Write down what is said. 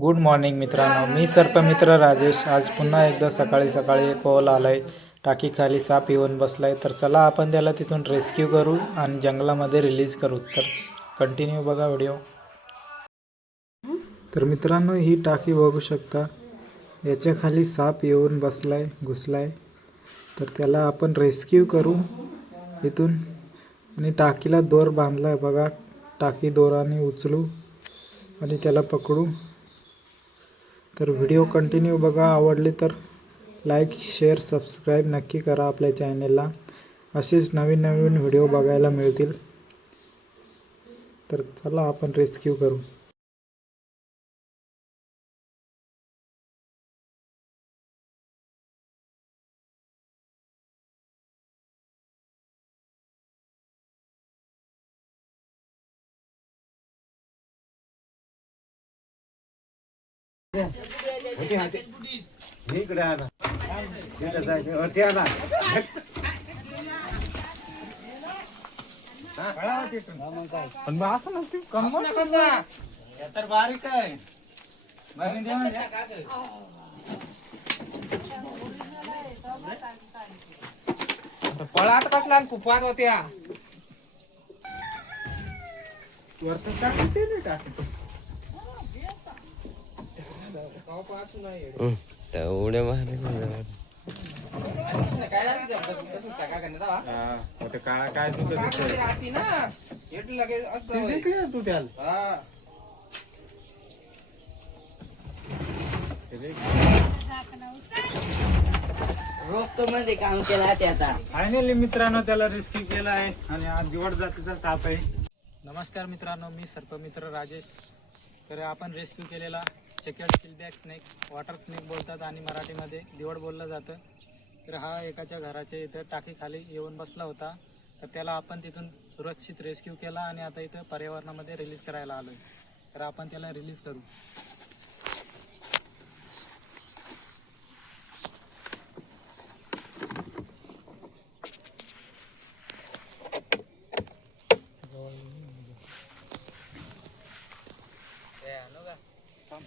Good morning मित्रांनो. मी सर्पमित्र राजेश. आज पुन्हा एकदा सकाळी सकाळी एक कॉल आलाय. टाकीखाली साप येऊन बसलाय. तर चला आपण त्याला तिथून रेस्क्यू करू आणि जंगलामध्ये रिलीज करू. तर कंटिन्यू बघा व्हिडिओ तर मित्रांनो ही टाकी बघू शकता. याच्या खाली साप येऊन बसलाय घुसलाय. तर त्याला आपण रेस्क्यू करू इथून. आणि टाकीला दोर बांधलाय बघा. टाकी दोराने उचलू आणि त्याला पकडू. तर व्हिडिओ कंटिन्यू बघा. आवडली तर लाईक शेअर सबस्क्राईब नक्की करा आपल्या चॅनेलला असेच नवीन नवीन व्हिडिओ बघायला मिळतील. तर चला आपण रेस्क्यू करू. इकडे आला इकडे जायचं होते आला पण मग असं नसते तर बारीक आहे. पळाट कसला कुपात होत्या त्या उड्या मारल्या काय लागली जबरदस्त कसं सगळा काय तुझं तू त्याला रोखतो मध्ये काम केला त्याचा फायनली मित्रांनो त्याला रेस्क्यू केला आहे आणि हा दिवड जातीचा साप आहे. नमस्कार मित्रांनो मी सर्पमित्र राजेश. तर आपण रेस्क्यू केलेला checkered keelback snake water snake बोलतात आणि मराठीमध्ये दिवड बोललं जातं. तर हा एकाच्या घराच्या इथं टाकीखाली येऊन बसला होता. तर त्याला आपण तिथून सुरक्षित रेस्क्यू केला आणि आता इथं पर्यावरणामध्ये रिलीज करायला आलो तर आपण त्याला रिलीज करू. там.